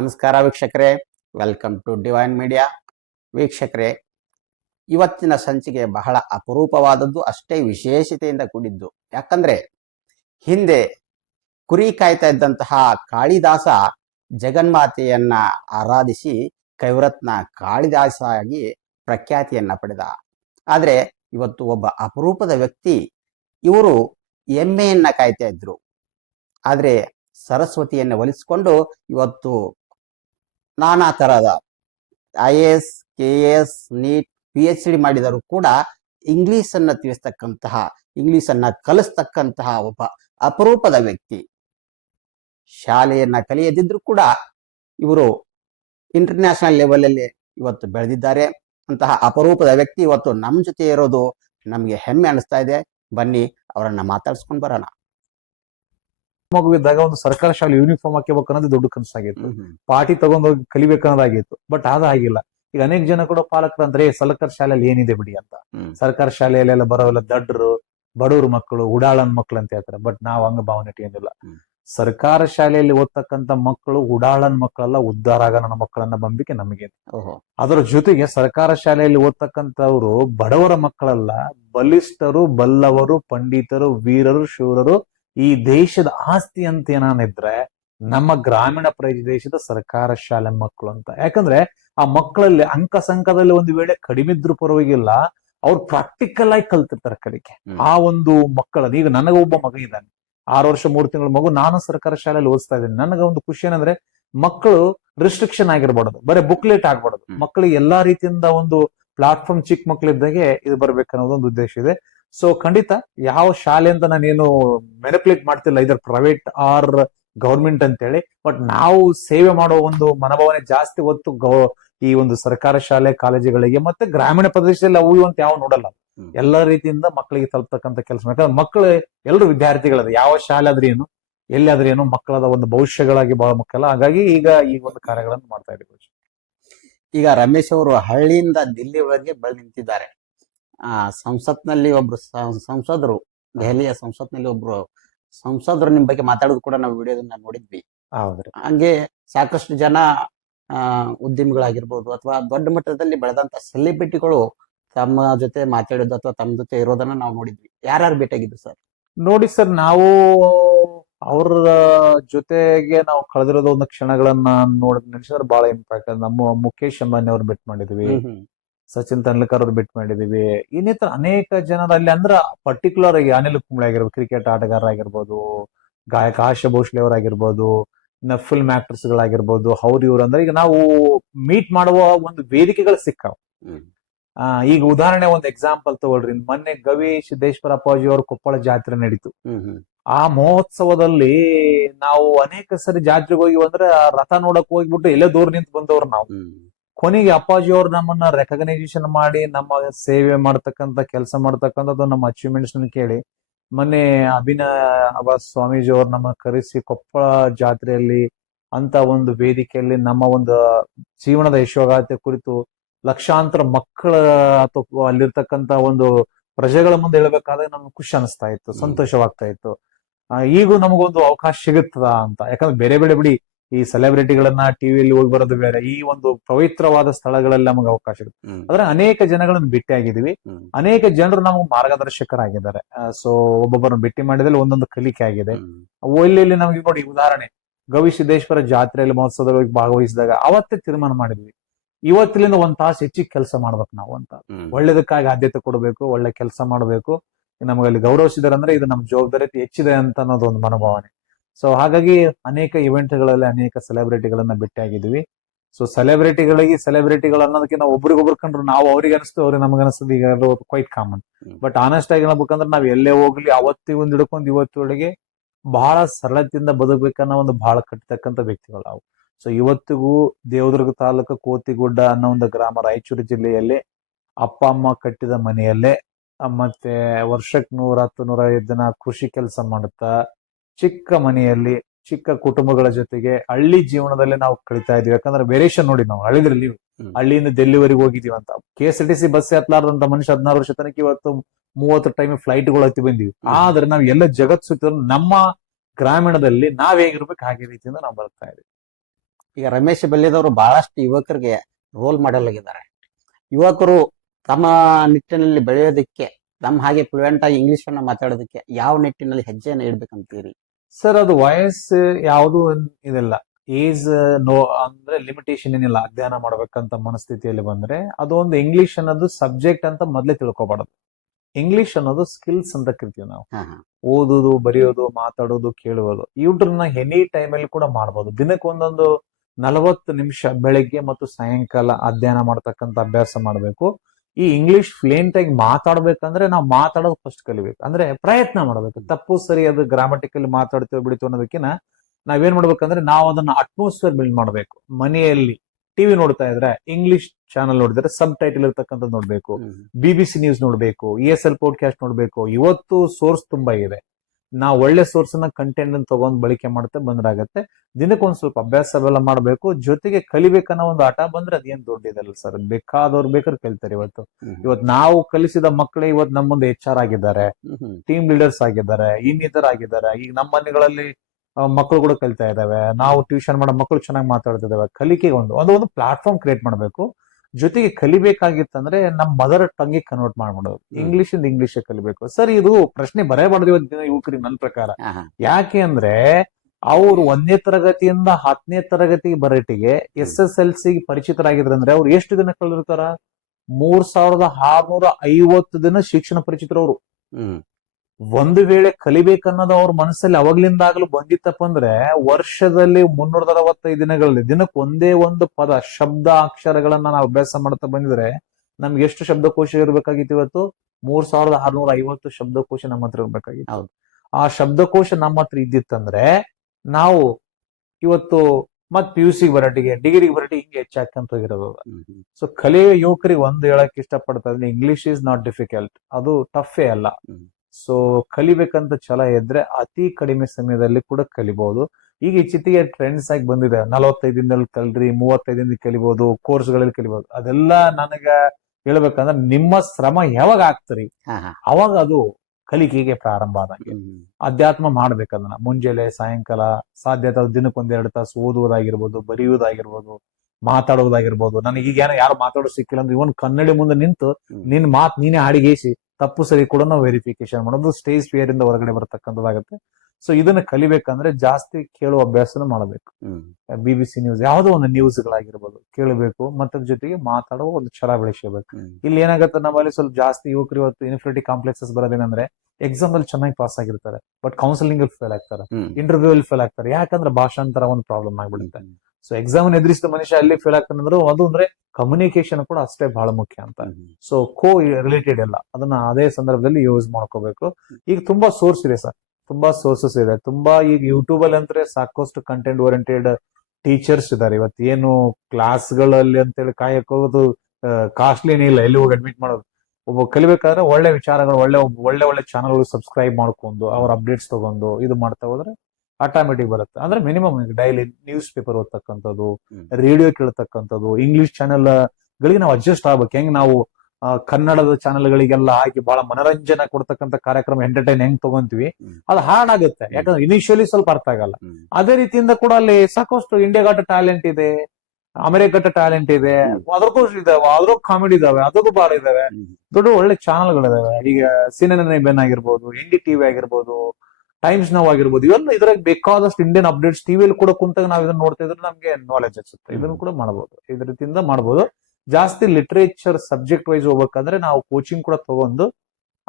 ನಮಸ್ಕಾರ ವೀಕ್ಷಕರೇ, welcome to divine media. ವೀಕ್ಷಕರೇ, ಇವತ್ತಿನ ಸಂಚಿಕೆ ಬಹಳ ಅಪರೂಪವಾದದ್ದು, ಅಷ್ಟೇ ವಿಶೇಷತೆಯಿಂದ ಕೂಡಿದ್ದು. ಯಾಕಂದ್ರೆ ಹಿಂದೆ ಕುರಿ ಕಾಯ್ತಾ ಇದ್ದಂತಹ ಕಾಳಿದಾಸ ಜಗನ್ಮಾತೆಯನ್ನ ಆರಾಧಿಸಿ ಕೈವರತ್ನ ಕಾಳಿದಾಸಾಗಿ ಪ್ರಖ್ಯಾತಿಯನ್ನ ಪಡೆದ. ಆದರೆ ಇವತ್ತು ಒಬ್ಬ ಅಪರೂಪದ ವ್ಯಕ್ತಿ, ಇವರು ಎಮ್ಮೆಯನ್ನ ಕಾಯ್ತಾ ಇದ್ರು. ಆದರೆ ಸರಸ್ವತಿಯನ್ನು ಒಲಿಸಿಕೊಂಡು ಇವತ್ತು ನಾನಾ ತರಹದ IAS, KS, ನೀಟ್, PhD ಮಾಡಿದರೂ ಕೂಡ ಇಂಗ್ಲಿಷನ್ನು ತಿಳಿಸ್ತಕ್ಕಂತಹ, ಇಂಗ್ಲಿಷನ್ನ ಕಲಿಸ್ತಕ್ಕಂತಹ ಒಬ್ಬ ಅಪರೂಪದ ವ್ಯಕ್ತಿ. ಶಾಲೆಯನ್ನ ಕಲಿಯದಿದ್ರು ಕೂಡ ಇವರು ಇಂಟರ್ನ್ಯಾಷನಲ್ ಲೆವೆಲ್ ಅಲ್ಲಿ ಇವತ್ತು ಬೆಳೆದಿದ್ದಾರೆ. ಅಂತಹ ಅಪರೂಪದ ವ್ಯಕ್ತಿ ಇವತ್ತು ನಮ್ಮ ಜೊತೆ ಇರೋದು ನಮಗೆ ಹೆಮ್ಮೆ ಅನಿಸ್ತಾ ಇದೆ. ಬನ್ನಿ ಅವರನ್ನ ಮಾತಾಡ್ಸ್ಕೊಂಡ್ ಬರೋಣ. ಮಗುವಿದ್ದಾಗ ಒಂದು ಸರ್ಕಾರ ಶಾಲೆ ಯೂನಿಫಾರ್ಮ್ ಹಾಕಬೇಕು ಅನ್ನೋದು ದೊಡ್ಡ ಕನಸಾಗಿತ್ತು. ಪಾರ್ಟಿ ತಗೊಂಡೋಗಿ ಕಲಿಬೇಕನ್ನೋದಾಗಿತ್ತು. ಬಟ್ ಅದಾಗಿಲ್ಲ. ಈಗ ಅನೇಕ ಜನ ಕೂಡ ಪಾಲಕರು ಅಂದ್ರೆ ಸರ್ಕಾರಿ ಶಾಲೆಯಲ್ಲಿ ಏನಿದೆ ಬಿಡಿ ಅಂತ. ಸರ್ಕಾರಿ ಶಾಲೆಯಲ್ಲೆಲ್ಲ ಬರೋಲ್ಲ ದಡ್ಡರು, ಬಡವರು ಮಕ್ಕಳು, ಉಡಾಳನ್ ಮಕ್ಕಳು ಅಂತ ಹೇಳ್ತಾರೆ. ಬಟ್ ನಾವು ಹಂಗ ಭಾವನೆ ಏನಿಲ್ಲ. ಸರ್ಕಾರ ಶಾಲೆಯಲ್ಲಿ ಓದ್ತಕ್ಕಂತ ಮಕ್ಕಳು ಉಡಾಳನ್ ಮಕ್ಕಳೆಲ್ಲ, ಉದ್ಧಾರ ಆಗ ನನ್ನ ಮಕ್ಕಳನ್ನ ನಂಬಿಕೆ ನಮಗೆ. ಅದರ ಜೊತೆಗೆ ಸರ್ಕಾರ ಶಾಲೆಯಲ್ಲಿ ಓದ್ತಕ್ಕಂಥವ್ರು ಬಡವರ ಮಕ್ಕಳಲ್ಲ, ಬಲಿಷ್ಠರು, ಬಲ್ಲವರು, ಪಂಡಿತರು, ವೀರರು, ಶೂರರು, ಈ ದೇಶದ ಆಸ್ತಿ ಅಂತ ಏನಾನಿದ್ರೆ ನಮ್ಮ ಗ್ರಾಮೀಣ ಪ್ರದೇಶದ ಸರ್ಕಾರ ಶಾಲೆ ಮಕ್ಕಳು ಅಂತ. ಯಾಕಂದ್ರೆ ಆ ಮಕ್ಕಳಲ್ಲಿ ಅಂಕ ಸಂಕದಲ್ಲಿ ಒಂದು ವೇಳೆ ಕಡಿಮೆ ಇದ್ರೂ ಪರವಾಗಿಲ್ಲ, ಅವ್ರು ಪ್ರಾಕ್ಟಿಕಲ್ ಆಗಿ ಕಲ್ತಿರ್ತಾರೆ ಕಲಿಕೆ. ಆ ಒಂದು ಮಕ್ಕಳದ್ದು, ಈಗ ನನಗ ಒಬ್ಬ ಮಗ ಇದ್ದಾನೆ, 6 ವರ್ಷ 3 ತಿಂಗಳ ಮಗು. ನಾನು ಸರ್ಕಾರ ಶಾಲೆಯಲ್ಲಿ ಓದಿಸ್ತಾ ಇದ್ದೀನಿ. ನನಗ ಒಂದು ಖುಷಿ ಏನಂದ್ರೆ ಮಕ್ಕಳು ರಿಸ್ಟ್ರಿಕ್ಷನ್ ಆಗಿರ್ಬಾರ್ದು, ಬರೀ ಬುಕ್ಲೆಟ್ ಆಗ್ಬಾರ್ದು. ಮಕ್ಕಳಿಗೆ ಎಲ್ಲಾ ರೀತಿಯಿಂದ ಒಂದು ಪ್ಲಾಟ್ಫಾರ್ಮ್ ಚಿಕ್ಕ ಮಕ್ಕಳಿದ್ದಾಗೆ ಇದು ಬರ್ಬೇಕನ್ನೋದು ಒಂದು ಉದ್ದೇಶ ಇದೆ. ಸೊ ಖಂಡಿತ ಯಾವ ಶಾಲೆ ಅಂತ ನಾನೇನು ಮೆನಿಪ್ಯುಲೇಟ್ ಮಾಡ್ತಿಲ್ಲ, ಇದರ ಪ್ರೈವೇಟ್ ಆರ್ ಗೌರ್ಮೆಂಟ್ ಅಂತೇಳಿ. ಬಟ್ ನಾವು ಸೇವೆ ಮಾಡೋ ಒಂದು ಮನೋಭಾವನೆ ಜಾಸ್ತಿ ಹೊತ್ತು ಈ ಒಂದು ಸರ್ಕಾರ ಶಾಲೆ ಕಾಲೇಜುಗಳಿಗೆ ಮತ್ತೆ ಗ್ರಾಮೀಣ ಪ್ರದೇಶದಲ್ಲಿ ಅವು ಅಂತ ಯಾವ ನೋಡಲ್ಲ. ಎಲ್ಲ ರೀತಿಯಿಂದ ಮಕ್ಕಳಿಗೆ ತಲುಪ್ತಕ್ಕಂಥ ಕೆಲಸ. ಯಾಕಂದ್ರೆ ಮಕ್ಕಳು ಎಲ್ಲರೂ ವಿದ್ಯಾರ್ಥಿಗಳದ, ಯಾವ ಶಾಲೆ ಆದ್ರೆ ಏನು, ಎಲ್ಲಿ ಆದ್ರೆ ಏನು, ಮಕ್ಕಳದ ಒಂದು ಭವಿಷ್ಯಗಳಾಗಿ ಬಹಳ ಮುಖ್ಯ ಅಲ್ಲ. ಹಾಗಾಗಿ ಈಗ ಈ ಒಂದು ಕಾರ್ಯಗಳನ್ನು ಮಾಡ್ತಾ ಇದ್ದೀವಿ. ಈಗ ರಮೇಶ್ ಅವರು ಹಳ್ಳಿಯಿಂದ ದಿಲ್ಲಿವರೆಗೆ ಬೆಳೆದು ನಿಂತಿದ್ದಾರೆ. ಸಂಸತ್ನಲ್ಲಿ ಒಬ್ರು ಸಂಸದರು, ದೆಹಲಿಯ ಸಂಸತ್ನಲ್ಲಿ ಒಬ್ರು ಸಂಸದರು ನಿಮ್ ಬಗ್ಗೆ ಮಾತಾಡೋದು ಕೂಡ ನಾವು ವಿಡಿಯೋದನ್ನ ನೋಡಿದ್ವಿ. ಹಂಗೆ ಸಾಕಷ್ಟು ಜನ ಉದ್ಯಮಿಗಳಾಗಿರ್ಬೋದು ಅಥವಾ ದೊಡ್ಡ ಮಟ್ಟದಲ್ಲಿ ಬೆಳೆದಂತ ಸೆಲೆಬ್ರಿಟಿಗಳು ತಮ್ಮ ಜೊತೆ ಮಾತಾಡೋದು ಅಥವಾ ತಮ್ಮ ಜೊತೆ ಇರೋದನ್ನ ನಾವು ನೋಡಿದ್ವಿ. ಯಾರ್ಯಾರು ಭೇಟಿಯಾಗಿದ್ರು ಸರ್? ನೋಡಿ ಸರ್, ನಾವು ಅವ್ರ ಜೊತೆಗೆ ನಾವು ಕಳೆದಿರೋದು ಒಂದು ಕ್ಷಣಗಳನ್ನ ನೆನೆಸಿದ್ರೆ ಬಹಳ ಇಂಪ್ಯಾಕ್ಟ್. ನಮ್ಮ ಮುಖೇಶ್ ಅಂಬಾನಿ ಅವ್ರು ಭೇಟಿ ಮಾಡಿದ್ವಿ, ಸಚಿನ್ ತೆಂಡೂಲ್ಕರ್ ಅವ್ರು ಭೇಟಿ ಮಾಡಿದೀವಿ. ಇನ್ನಿತರ ಅನೇಕ ಜನರ ಅಲ್ಲಿ ಅಂದ್ರ ಪರ್ಟಿಕ್ಯುಲರ್ ಆಗಿ ಅನಿಲ್ ಕುಂಬ್ಳೆ ಆಗಿರ್ಬೋದು, ಕ್ರಿಕೆಟ್ ಆಟಗಾರ ಆಗಿರ್ಬೋದು, ಗಾಯಕ ಆಶಾ ಭೋಸ್ಲೆ ಅವರಾಗಿರ್ಬೋದು, ಇನ್ನ ಫಿಲ್ಮ್ ಆಕ್ಟರ್ಸ್ ಗಳಾಗಿರ್ಬೋದು, ಅವ್ರು ಇವ್ರು ಅಂದ್ರೆ ಈಗ ನಾವು ಮೀಟ್ ಮಾಡುವ ಒಂದು ವೇದಿಕೆಗಳು ಸಿಕ್ಕಾವ್. ಈಗ ಉದಾಹರಣೆ ಒಂದು ಎಕ್ಸಾಂಪಲ್ ತಗೊಳ್ರಿ, ಮೊನ್ನೆ ಗವಿ ಸಿದ್ದೇಶ್ವರ ಅಪ್ಪಾಜಿ ಅವ್ರ ಕೊಪ್ಪಳ ಜಾತ್ರೆ ನಡೀತು. ಆ ಮಹೋತ್ಸವದಲ್ಲಿ ನಾವು ಅನೇಕ ಸರಿ ಜಾತ್ರೆಗೆ ಹೋಗಿ ಅಂದ್ರೆ ರಥ ನೋಡಕ್ ಹೋಗ್ಬಿಟ್ಟು ಎಲ್ಲೇ ದೂರ ನಿಂತು ಬಂದವ್ರು ನಾವು. ಕೊನೆಗೆ ಅಪ್ಪಾಜಿ ಅವ್ರು ನಮ್ಮನ್ನ ರೆಕಗ್ನೈಸೇಷನ್ ಮಾಡಿ ನಮ್ಮ ಸೇವೆ ಮಾಡ್ತಕ್ಕಂಥ ಕೆಲಸ ಮಾಡ್ತಕ್ಕಂಥದ್ದು ನಮ್ಮ ಅಚೀವ್ಮೆಂಟ್ಸ್ ಕೇಳಿ ಮೊನ್ನೆ ಅಭಿನವ ಸ್ವಾಮೀಜಿ ಅವ್ರು ನಮ್ಮ ಕರೆಸಿ ಕೊಪ್ಪಳ ಜಾತ್ರೆಯಲ್ಲಿ ಅಂತ ಒಂದು ವೇದಿಕೆಯಲ್ಲಿ ನಮ್ಮ ಒಂದು ಜೀವನದ ಯಶೋಗಾಥೆ ಕುರಿತು ಲಕ್ಷಾಂತರ ಮಕ್ಕಳ ಅಥವಾ ಅಲ್ಲಿರ್ತಕ್ಕಂಥ ಒಂದು ಪ್ರಜೆಗಳ ಮುಂದೆ ಹೇಳ್ಬೇಕಾದ್ರೆ ನಮ್ಗೆ ಖುಷಿ ಅನಿಸ್ತಾ ಇತ್ತು, ಸಂತೋಷವಾಗ್ತಾ ಇತ್ತು. ಈಗೂ ನಮಗೊಂದು ಅವಕಾಶ ಸಿಗುತ್ತದ ಅಂತ. ಯಾಕಂದ್ರೆ ಬೇರೆ ಬೇರೆ ಬಿಡಿ, ಈ ಸೆಲೆಬ್ರಿಟಿಗಳನ್ನ ಟಿವಿಯಲ್ಲಿ ಹೋಗಿ ಬರೋದು ಬೇರೆ, ಈ ಒಂದು ಪವಿತ್ರವಾದ ಸ್ಥಳಗಳಲ್ಲಿ ನಮಗೆ ಅವಕಾಶ ಇರುತ್ತೆ. ಆದ್ರೆ ಅನೇಕ ಜನಗಳನ್ನ ಭೇಟಿ ಆಗಿದೀವಿ, ಅನೇಕ ಜನರು ನಮಗೆ ಮಾರ್ಗದರ್ಶಕರಾಗಿದ್ದಾರೆ. ಸೊ ಒಬ್ಬೊಬ್ಬರನ್ನ ಭೇಟಿ ಮಾಡಿದಲ್ಲಿ ಒಂದೊಂದು ಕಲಿಕೆ ಆಗಿದೆ. ಇಲ್ಲಿ ನಮಗೆ ನೋಡಿ ಉದಾಹರಣೆ, ಗವಿ ಸಿದ್ದೇಶ್ವರ ಜಾತ್ರೆಯಲ್ಲಿ ಮಹೋತ್ಸವದಲ್ಲಿ ಭಾಗವಹಿಸಿದಾಗ ಅವತ್ತೇ ತೀರ್ಮಾನ ಮಾಡಿದ್ವಿ, ಇವತ್ತಿನಿಂದ 1 ತಾಸು ಹೆಚ್ಚಿಗೆ ಕೆಲಸ ಮಾಡ್ಬೇಕು ನಾವು ಅಂತ. ಒಳ್ಳೇದಕ್ಕಾಗಿ ಆದ್ಯತೆ ಕೊಡಬೇಕು, ಒಳ್ಳೆ ಕೆಲಸ ಮಾಡಬೇಕು. ನಮಗಲ್ಲಿ ಗೌರವಿಸಿದಾರೆ ಅಂದ್ರೆ ಇದು ನಮ್ಮ ಜವಾಬ್ದಾರಿ ಹೆಚ್ಚಿದೆ ಅಂತ ಅನ್ನೋದು ಒಂದು ಮನೋಭಾವನೆ. ಸೊ ಹಾಗಾಗಿ ಅನೇಕ ಇವೆಂಟ್ಗಳಲ್ಲಿ ಅನೇಕ ಸೆಲೆಬ್ರಿಟಿಗಳನ್ನ ಭೇಟಿಯಾಗಿದ್ವಿ. ಸೊ ಸೆಲೆಬ್ರಿಟಿಗಳು ಅನ್ನೋದಕ್ಕಿಂತ ಒಬ್ರಿಗೊಬ್ರು ಕಂಡ್ರು ನಾವು ಅವ್ರಿಗೆ ಅನಿಸ್ತು, ಅವ್ರಿಗೆ ನಮ್ಗೆ ಅನಿಸ್ತದೆ, ಈಗ ಕ್ವೈಟ್ ಕಾಮನ್. ಬಟ್ ಆನೆಸ್ಟ್ ಆಗಿ ಹೇಳ್ಬೇಕಂದ್ರೆ ನಾವ್ ಎಲ್ಲೇ ಹೋಗ್ಲಿ ಅವತ್ತಿಗೊಂದು ಹಿಡ್ಕೊಂಡು ಇವತ್ತೊಳಗೆ ಬಹಳ ಸರಳತೆಯಿಂದ ಬದುಕಬೇಕನ್ನೋ ಒಂದು ಬಹಳ ಕಟ್ಟತಕ್ಕಂಥ ವ್ಯಕ್ತಿಗಳು ನಾವು. ಸೊ ಇವತ್ತಿಗೂ ದೇವದುರ್ಗ ತಾಲೂಕು ಕೋತಿಗುಡ್ಡ ಅನ್ನೋ ಒಂದು ಗ್ರಾಮ ರಾಯಚೂರು ಜಿಲ್ಲೆಯಲ್ಲಿ ಅಪ್ಪ ಅಮ್ಮ ಕಟ್ಟಿದ ಮನೆಯಲ್ಲೇ ಮತ್ತೆ ವರ್ಷಕ್ಕೆ 110-150 ದಿನ ಕೃಷಿ ಕೆಲಸ ಮಾಡುತ್ತಾ ಚಿಕ್ಕ ಮನೆಯಲ್ಲಿ ಚಿಕ್ಕ ಕುಟುಂಬಗಳ ಜೊತೆಗೆ ಹಳ್ಳಿ ಜೀವನದಲ್ಲಿ ನಾವು ಕಳಿತಾ ಇದೀವಿ. ಯಾಕಂದ್ರೆ ವೇರಿಯೇಷನ್ ನೋಡಿ, ನಾವು ಹಳ್ಳಿದ್ರಲ್ಲಿ ಹಳ್ಳಿಯಿಂದ ಡೆಲ್ಲಿವರೆಗೆ ಹೋಗಿದೀವಿ ಅಂತ. KSRTC ಬಸ್ ಹತ್ಲಾರ್ದಂತ ಮನುಷ್ಯ 16 ವರ್ಷ ತನಕ ಇವತ್ತು 30 ಟೈಮ್ ಫ್ಲೈಟ್ಗಳು ಹತ್ತಿ ಬಂದಿವಿ. ಆದ್ರೆ ನಾವ್ ಎಲ್ಲ ಜಗತ್ ಸುತ್ತ ನಮ್ಮ ಗ್ರಾಮೀಣದಲ್ಲಿ ನಾವ್ ಹೇಗಿರ್ಬೇಕು ಹಾಗೆ ರೀತಿಯಿಂದ ನಾವು ಬರ್ತಾ ಇದೀವಿ. ಈಗ ರಮೇಶ್ ಬಲ್ಲಿದವರು ಬಹಳಷ್ಟು ಯುವಕರಿಗೆ ರೋಲ್ ಮಾಡೆಲ್ ಆಗಿದ್ದಾರೆ. ಯುವಕರು ತಮ್ಮ ನಿಟ್ಟಿನಲ್ಲಿ ಬೆಳೆಯೋದಕ್ಕೆ, ನಮ್ಮ ಹಾಗೆ ಫ್ಲೂಯೆಂಟ್ ಆಗಿ ಇಂಗ್ಲಿಷ್ ಅನ್ನ ಮಾತಾಡೋದಕ್ಕೆ ಯಾವ ನಿಟ್ಟಿನಲ್ಲಿ ಹೆಜ್ಜೆಯನ್ನು ಇಡ್ಬೇಕಂತೀರಿ? ಸರ್ ಅದು ವಯಸ್ಸು ಯಾವುದು ಇದೆಲ್ಲ, ಏಜ್ ನೋ ಅಂದ್ರೆ ಲಿಮಿಟೇಷನ್ ಏನಿಲ್ಲ. ಅಧ್ಯಯನ ಮಾಡ್ಬೇಕಂತ ಮನಸ್ಥಿತಿಯಲ್ಲಿ ಬಂದ್ರೆ ಅದು ಒಂದು ಇಂಗ್ಲಿಷ್ ಅನ್ನೋದು ಸಬ್ಜೆಕ್ಟ್ ಅಂತ ಮೊದ್ಲೇ ತಿಳ್ಕೊಬಾರ್ದು. ಇಂಗ್ಲಿಷ್ ಅನ್ನೋದು ಸ್ಕಿಲ್ಸ್ ಅಂತ ಕರಿತೀವಿ ನಾವು. ಹಾ, ಹಾ. ಓದುದು, ಬರೆಯೋದು, ಮಾತಾಡೋದು, ಕೇಳುವುದು ಇವ್ರನ್ನ ಎನಿ ಟೈಮಲ್ಲಿ ಕೂಡ ಮಾಡ್ಬೋದು. ದಿನಕ್ಕೆ ಒಂದೊಂದು 40 ನಿಮಿಷ ಬೆಳಗ್ಗೆ ಮತ್ತು ಸಾಯಂಕಾಲ ಅಧ್ಯಯನ ಮಾಡ್ತಕ್ಕಂಥ ಅಭ್ಯಾಸ ಮಾಡಬೇಕು. ಈ ಇಂಗ್ಲಿಷ್ ಫ್ಲೂಯೆಂಟ್ ಆಗಿ ಮಾತಾಡ್ಬೇಕಂದ್ರೆ ನಾವು ಮಾತಾಡೋದು ಫಸ್ಟ್ ಕಲಿಬೇಕು. ಅಂದ್ರೆ ಪ್ರಯತ್ನ ಮಾಡ್ಬೇಕು. ತಪ್ಪು ಸರಿ ಅದು ಗ್ರಾಮಟಿಕಲ್ ಮಾತಾಡ್ತೀವಿ ಬಿಡ್ತೀವಿ ಅನ್ನೋದಕ್ಕಿಂತ ನಾವೇನ್ ಮಾಡ್ಬೇಕಂದ್ರೆ ನಾವು ಅದನ್ನ ಅಟ್ಮಾಸ್ಫಿಯರ್ ಬಿಲ್ಡ್ ಮಾಡ್ಬೇಕು. ಮನೆಯಲ್ಲಿ ಟಿವಿ ನೋಡ್ತಾ ಇದ್ರೆ ಇಂಗ್ಲಿಷ್ ಚಾನಲ್ ನೋಡಿದ್ರೆ ಸಬ್ ಟೈಟಲ್ ಇರ್ತಕ್ಕಂಥದ್ದು ನೋಡ್ಬೇಕು. BBC ನ್ಯೂಸ್ ನೋಡ್ಬೇಕು, ESL ಪಾಡ್ಕಾಸ್ಟ್ ನೋಡ್ಬೇಕು. ಇವತ್ತು ಸೋರ್ಸ್ ತುಂಬಾ ಇದೆ. ನಾವು ಒಳ್ಳೆ ಸೋರ್ಸ್ ನ ಕಂಟೆಂಟ್ ತಗೊಂಡ್ ಬಳಕೆ ಮಾಡ್ತಾ ಬಂದ್ರಾಗತ್ತೆ. ದಿನಕ್ಕೊಂದ್ ಸ್ವಲ್ಪ ಅಭ್ಯಾಸ ಅವೆಲ್ಲ ಮಾಡ್ಬೇಕು. ಜೊತೆಗೆ ಕಲಿಬೇಕನ್ನೋ ಒಂದು ಆಟ ಬಂದ್ರೆ ಅದೇನ್ ದೊಡ್ಡದಲ್ಲ ಸರ್. ಬೇಕಾದವ್ರು ಬೇಕಾದ್ರೆ ಕಲಿತಾರೆ. ಇವತ್ತು ನಾವು ಕಲಿಸಿದ ಮಕ್ಕಳೇ ಇವತ್ತು ನಮ್ಮ ಮುಂದೆ HR ಆಗಿದ್ದಾರೆ, ಟೀಮ್ ಲೀಡರ್ಸ್ ಆಗಿದ್ದಾರೆ, ಇನ್ನಿತರ ಆಗಿದ್ದಾರೆ. ಈಗ ನಮ್ಮ ಮನೆಗಳಲ್ಲಿ ಮಕ್ಕಳು ಕೂಡ ಕಲಿತಾ ಇದಾವೆ. ನಾವು ಟ್ಯೂಷನ್ ಮಾಡೋ ಮಕ್ಕಳು ಚೆನ್ನಾಗಿ ಮಾತಾಡ್ತಿದ್ದಾವೆ. ಕಲಿಕೆಗೆ ಒಂದು ಪ್ಲಾಟ್ಫಾರ್ಮ್ ಕ್ರಿಯೇಟ್ ಮಾಡ್ಬೇಕು. ಜೊತೆಗೆ ಕಲಿಬೇಕಾಗಿತ್ತಂದ್ರೆ ನಮ್ಮ ಮದರ್ ಟಂಗಿಗೆ ಕನ್ವರ್ಟ್ ಮಾಡ್ಬಿಡೋದು. ಇಂಗ್ಲಿಷ್ ಇಂದ ಇಂಗ್ಲಿಷ್ ಕಲಿಬೇಕು ಸರ್. ಇದು ಪ್ರಶ್ನೆ ಬರಬಾರ್ದು ಇವತ್ತಿನ ಯುವಕರಿಗೆ ನನ್ನ ಪ್ರಕಾರ. ಯಾಕೆ ಅಂದ್ರೆ ಅವ್ರು 1ನೇ ತರಗತಿಯಿಂದ 10ನೇ ತರಗತಿಗೆ ಬರಟಿಗೆ SSLC ಪರಿಚಿತರಾಗಿದ್ರಂದ್ರೆ ಅವ್ರು ಎಷ್ಟು ದಿನ ಕಲಿರ್ತಾರ? 3650 ದಿನ ಶಿಕ್ಷಣ ಪರಿಚಿತರವ್ರು. ಒಂದು ವೇಳೆ ಕಲಿಬೇಕನ್ನೋದು ಅವ್ರ ಮನಸ್ಸಲ್ಲಿ ಅವಾಗ್ಲಿಂದಾಗ್ಲೂ ಬಂದಿತ್ತಪ್ಪ ಅಂದ್ರೆ ವರ್ಷದಲ್ಲಿ 365 ದಿನಗಳಲ್ಲಿ ದಿನಕ್ಕೆ ಒಂದೇ ಒಂದು ಪದ, ಶಬ್ದ, ಅಕ್ಷರಗಳನ್ನ ನಾವು ಅಭ್ಯಾಸ ಮಾಡ್ತಾ ಬಂದಿದ್ರೆ ನಮ್ಗೆ ಎಷ್ಟು ಶಬ್ದಕೋಶ ಇರ್ಬೇಕಾಗಿತ್ತು? ಇವತ್ತು 3650 ಶಬ್ದಕೋಶ ನಮ್ಮ ಹತ್ರ ಇರ್ಬೇಕಾಗಿತ್ತು. ಹೌದು. ಆ ಶಬ್ದಕೋಶ ನಮ್ಮ ಹತ್ರ ಇದ್ದಿತ್ತಂದ್ರೆ ನಾವು ಇವತ್ತು PUC ಬರಟಿಗೆ, ಡಿಗ್ರಿಗೆ ಬರಟಿಗೆ ಹಿಂಗೆ ಹೆಚ್ಚಾಕಂತ ಹೋಗಿರೋದು. ಸೊ ಕಲಿಯುವ ಯುವಕರಿಗೆ ಒಂದು ಹೇಳಕ್ ಇಷ್ಟಪಡ್ತಾ ಇದ್ರೆ, ಇಂಗ್ಲಿಷ್ ಈಸ್ ನಾಟ್ ಡಿಫಿಕಲ್ಟ್. ಅದು ಟಫೇ ಅಲ್ಲ. ಸೊ ಕಲಿಬೇಕಂತ ಛಲ ಇದ್ರೆ ಅತಿ ಕಡಿಮೆ ಸಮಯದಲ್ಲಿ ಕೂಡ ಕಲಿಬಹುದು. ಈಗ ಇತ್ತೀಚೆಗೆ ಟ್ರೆಂಡ್ಸ್ ಆಗಿ ಬಂದಿದೆ. 45 ದಿನದಲ್ಲಿ ಕಲ್ರಿ, 35 ದಿನದಲ್ಲಿ ಕಲಿಬಹುದು, ಕೋರ್ಸ್ಗಳಲ್ಲಿ ಕಲಿಬಹುದು. ಅದೆಲ್ಲ ನನಗ ಹೇಳ್ಬೇಕಂದ್ರೆ ನಿಮ್ಮ ಶ್ರಮ ಯಾವಾಗ ಆಗ್ತರಿ ಅವಾಗ ಅದು ಕಲಿಕೆಗೆ ಪ್ರಾರಂಭ ಆದಂಗೆ. ಅಧ್ಯಾತ್ಮ ಮಾಡ್ಬೇಕಂದ್ರ ಮುಂಜಾನೆ ಸಾಯಂಕಾಲ ಸಾಧ್ಯತೆ ದಿನಕ್ಕೆ 1-2 ತಾಸು ಓದುವುದಾಗಿರ್ಬೋದು, ಬರೆಯುವುದಾಗಿರ್ಬೋದು, ಮಾತಾಡುವುದಾಗಿರ್ಬೋದು. ನನಗೆ ಈಗ ಯಾರು ಮಾತಾಡೋ ಸಿಕ್ಕಿಲ್ಲ ಅಂದ್ರೆ ಇವನ್ ಕನ್ನಡಿ ಮುಂದೆ ನಿಂತು ನಿನ್ ಮಾತ್ ನೀನೇ ಹಾಡಿಗೇಸಿ ತಪ್ಪು ಸರಿ ಕೂಡ ನಾವು ವೆರಿಫಿಕೇಶನ್ ಮಾಡೋದು. ಸ್ಟೇಜ್ ಫಿಯರ್ ಇಂದ ಹೊರಗಡೆ ಬರತಕ್ಕಂಥದ್ದಾಗುತ್ತೆ. ಸೊ ಇದನ್ನ ಕಲಿಬೇಕಂದ್ರೆ ಜಾಸ್ತಿ ಕೇಳುವ ಅಭ್ಯಾಸನ ಮಾಡಬೇಕು. BBC ನ್ಯೂಸ್, ಯಾವುದೋ ಒಂದು ನ್ಯೂಸ್ಗಳಾಗಿರ್ಬೋದು ಕೇಳಬೇಕು. ಮತ್ತೆ ಜೊತೆಗೆ ಮಾತಾಡುವ ಒಂದು ಛಲ ಬೆಳೆಸಬೇಕು. ಇಲ್ಲಿ ಏನಾಗುತ್ತೆ, ನಮ್ಮಲ್ಲಿ ಸ್ವಲ್ಪ ಜಾಸ್ತಿ ಯುವಕರು ಇವತ್ತು ಇನ್ಫಿನಿಟಿ ಕಾಂಪ್ಲೆಕ್ಸಸ್ ಬರೋದೇನಂದ್ರೆ ಎಕ್ಸಾಮ್ ಅಲ್ಲಿ ಚೆನ್ನಾಗಿ ಪಾಸ್ ಆಗಿರ್ತಾರೆ, ಬಟ್ ಕೌನ್ಸಿಲಿಂಗ್ ಅಲ್ಲಿ ಫೇಲ್ ಆಗ್ತಾರೆ, ಇಂಟರ್ವ್ಯೂ ಅಲ್ಲಿ ಫೇಲ್ ಆಗ್ತಾರೆ. ಯಾಕಂದ್ರೆ ಭಾಷಾಂತರ ಒಂದು ಪ್ರಾಬ್ಲಮ್ ಆಗ್ಬಿಡುತ್ತೆ. ಸೊ ಎಕ್ಸಾಮ್ ಎದುರಿಸಿದ ಮನುಷ್ಯ ಅಲ್ಲಿ ಫೇಲ್ ಆಗ್ತಾನೆ ಅಂದ್ರೆ ಅದು ಅಂದ್ರೆ ಕಮ್ಯುನಿಕೇಶನ್ ಕೂಡ ಅಷ್ಟೇ ಬಹಳ ಮುಖ್ಯ ಅಂತ. ಸೊ ರಿಲೇಟೆಡ್ ಎಲ್ಲ ಅದನ್ನ ಅದೇ ಸಂದರ್ಭದಲ್ಲಿ ಯೂಸ್ ಮಾಡ್ಕೋಬೇಕು. ಈಗ ತುಂಬಾ ಸೋರ್ಸ್ ಇದೆ ಸರ್, ತುಂಬಾ ಸೋರ್ಸಸ್ ಇದೆ. ತುಂಬಾ ಈಗ ಯೂಟ್ಯೂಬ್ ಅಲ್ಲಿ ಅಂದ್ರೆ ಸಾಕಷ್ಟು ಕಂಟೆಂಟ್ ಓರಿಯೆಂಟೆಡ್ ಟೀಚರ್ಸ್ ಇದಾರೆ. ಇವತ್ತು ಏನು ಕ್ಲಾಸ್ಗಳಲ್ಲಿ ಅಂತೇಳಿ ಕಾಯಕ್ ಹೋಗೋದು ಕಾಸ್ಟ್ಲಿನೇ ಇಲ್ಲ. ಎಲ್ಲಿ ಹೋಗಿ ಅಡ್ಮಿಟ್ ಮಾಡೋದು. ಒಬ್ಬ ಕಲಿಬೇಕಾದ್ರೆ ಒಳ್ಳೆ ವಿಚಾರಗಳು, ಒಳ್ಳೆ ಚಾನಲ್ಗಳು ಸಬ್ಸ್ಕ್ರೈಬ್ ಮಾಡ್ಕೊಂಡು ಅವ್ರ ಅಪ್ಡೇಟ್ಸ್ ತಗೊಂಡು ಇದು ಮಾಡ್ತಾ ಹೋದ್ರೆ ಆಟೋಮೆಟಿಕ್ ಬರುತ್ತೆ. ಅಂದ್ರೆ ಮಿನಿಮಮ್ ಡೈಲಿ ನ್ಯೂಸ್ ಪೇಪರ್ ಓದ್ತಕ್ಕಂಥದ್ದು, ರೇಡಿಯೋ ಕೇಳ್ತಕ್ಕಂಥದ್ದು, ಇಂಗ್ಲಿಷ್ ಚಾನೆಲ್ ಗಳಿಗೆ ನಾವು ಅಡ್ಜಸ್ಟ್ ಆಗ್ಬೇಕು. ಹೆಂಗ್ ನಾವು ಕನ್ನಡದ ಚಾನೆಲ್ ಗಳಿಗೆಲ್ಲ ಹಾಕಿ ಬಹಳ ಮನರಂಜನೆ ಕೊಡ್ತಕ್ಕಂಥ ಕಾರ್ಯಕ್ರಮ ಎಂಟರ್ಟೈನ್ ಹೆಂಗ್ ತಗೊಂತೀವಿ ಅದು ಹಾಳಾಗುತ್ತೆ. ಯಾಕಂದ್ರೆ ಇನಿಷಿಯಲಿ ಸ್ವಲ್ಪ ಅರ್ಥ ಆಗಲ್ಲ. ಅದೇ ರೀತಿಯಿಂದ ಕೂಡ ಅಲ್ಲಿ ಸಾಕಷ್ಟು ಇಂಡಿಯಾ ಗಾಟ ಟ್ಯಾಲೆಂಟ್ ಇದೆ, ಅಮೆರಿಕ ಟ್ಯಾಲೆಂಟ್ ಇದೆ, ಅದಕ್ಕೂ ಇದಾವೆ, ಅದ್ರೂ ಕಾಮಿಡಿ ಇದಾವೆ, ಅದಕ್ಕೂ ಬಾಳ ಇದಾವೆ. ದೊಡ್ಡ ಒಳ್ಳೆ ಚಾನಲ್ಗಳಿದಾವೆ. ಈಗ CNN ಆಗಿರ್ಬೋದು, NDTV ಆಗಿರ್ಬೋದು, ಟೈಮ್ಸ್ ನಾವು ಆಗಿರ್ಬೋದು, ಇವೆಲ್ಲ ಇದ್ರಾಗ ಬೇಕಾದಷ್ಟು ಇಂಡಿಯನ್ ಅಪ್ಡೇಟ್ಸ್ ಟಿವಿಯಲ್ಲಿ ಕೂಡ ಕುಂತಾಗ ನಾವು ಇದನ್ನ ನೋಡ್ತಾ ಇದ್ರೆ ನಮ್ಗೆ ನಾಲೆಜ್ ಅನ್ಸುತ್ತೆ. ಇದನ್ನು ಕೂಡ ಮಾಡಬಹುದು, ಇದ್ರ ರೀತಿಯಿಂದ ಮಾಡಬಹುದು. ಜಾಸ್ತಿ ಲಿಟ್ರೇಚರ್ ಸಬ್ಜೆಕ್ಟ್ ವೈಸ್ ಹೋಗ್ಬೇಕಂದ್ರೆ ನಾವು ಕೋಚಿಂಗ್ ಕೂಡ ತಗೊಂಡು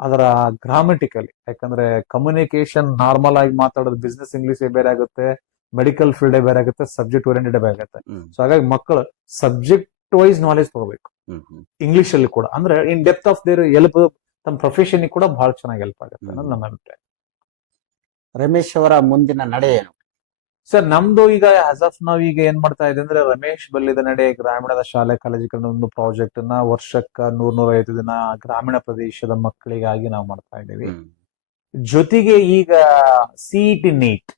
ಅದರ ಗ್ರಾಮೆಟಿಕಲಿ, ಯಾಕಂದ್ರೆ ಕಮ್ಯುನಿಕೇಶನ್ ನಾರ್ಮಲ್ ಆಗಿ ಮಾತಾಡೋದು ಬಿಸ್ನೆಸ್ ಇಂಗ್ಲಿಷ್ ಬೇರೆ ಆಗುತ್ತೆ, ಮೆಡಿಕಲ್ ಫೀಲ್ಡ್ ಬೇರೆ ಆಗುತ್ತೆ, ಸಬ್ಜೆಕ್ಟ್ ಓರಿಯೆಂಟೆಡ್ ಬೇರೆ ಆಗುತ್ತೆ. ಸೊ ಹಾಗಾಗಿ ಮಕ್ಕಳು ಸಬ್ಜೆಕ್ಟ್ ವೈಸ್ ನಾಲೆಜ್ ತಗೋಬೇಕು ಇಂಗ್ಲಿಷ್ ಅಲ್ಲಿ ಕೂಡ. ಅಂದ್ರೆ in depth of their help ತಮ್ಮ ಪ್ರೊಫೆಷನ್ ಕೂಡ ಬಹಳ ಚೆನ್ನಾಗಿ ಹೆಲ್ಪ್ ಆಗುತ್ತೆ ಅನ್ನೋದು ನಮ್ಮ ಅಭಿಪ್ರಾಯ. ರಮೇಶ್ ಅವರ ಮುಂದಿನ ನಡೆ ಏನು ಸರ್? ನಮ್ದು ಈಗ ಆಸ್ ಆಫ್ ನಾವ್ ಈಗ ಏನ್ ಮಾಡ್ತಾ ಇದೆ ಅಂದ್ರೆ ರಮೇಶ್ ಬಲ್ಲಿದ ನಡೆ ಗ್ರಾಮೀಣದ ಶಾಲೆ ಕಾಲೇಜುಗಳ ಒಂದು ಪ್ರಾಜೆಕ್ಟ್ ನ ವರ್ಷಕ್ಕ 100-150 ದಿನ ಗ್ರಾಮೀಣ ಪ್ರದೇಶದ ಮಕ್ಕಳಿಗಾಗಿ ನಾವು ಮಾಡ್ತಾ ಇದ್ದೀವಿ. ಜೊತೆಗೆ ಈಗ CET ನೀಟ್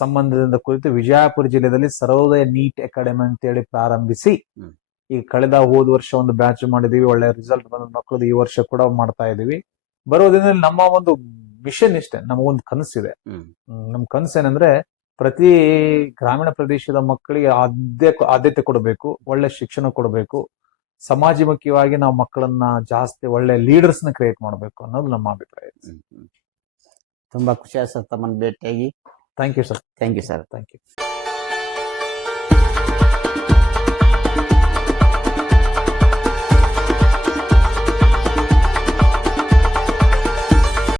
ಸಂಬಂಧದಿಂದ ಕುರಿತು ವಿಜಯಪುರ ಜಿಲ್ಲೆಯಲ್ಲಿ ಸರ್ವೋದಯ ನೀಟ್ ಅಕಾಡೆಮಿ ಅಂತೇಳಿ ಪ್ರಾರಂಭಿಸಿ ಈಗ ಹೋದ ವರ್ಷ ಒಂದು ಬ್ಯಾಚ್ ಮಾಡಿದೀವಿ. ಒಳ್ಳೆ ರಿಸಲ್ಟ್ ಬಂದ ಮಕ್ಕಳದು ಈ ವರ್ಷ ಕೂಡ ಮಾಡ್ತಾ ಇದೀವಿ. ಬರೋ ದಿನದಲ್ಲಿ ನಮ್ಮ ಒಂದು ಮಿಷನ್ ಇಷ್ಟೇ, ನಮಗೊಂದು ಕನಸಿದೆ. ನಮ್ ಕನಸು ಏನಂದ್ರೆ ಪ್ರತಿ ಗ್ರಾಮೀಣ ಪ್ರದೇಶದ ಮಕ್ಕಳಿಗೆ ಆದ್ಯತೆ ಕೊಡಬೇಕು, ಒಳ್ಳೆ ಶಿಕ್ಷಣ ಕೊಡಬೇಕು, ಸಮಾಜಮುಖಿಯಾಗಿ ನಾವು ಮಕ್ಕಳನ್ನ ಜಾಸ್ತಿ ಒಳ್ಳೆ ಲೀಡರ್ಸ್ ನ ಕ್ರಿಯೇಟ್ ಮಾಡಬೇಕು ಅನ್ನೋದು ನಮ್ಮ ಅಭಿಪ್ರಾಯ. ತುಂಬಾ ಖುಷಿ ಆಯ್ತು ಸರ್ ತಮ್ಮನ್ನು ಭೇಟಿಯಾಗಿ. Thank you sir. Thank you sir. Thank you.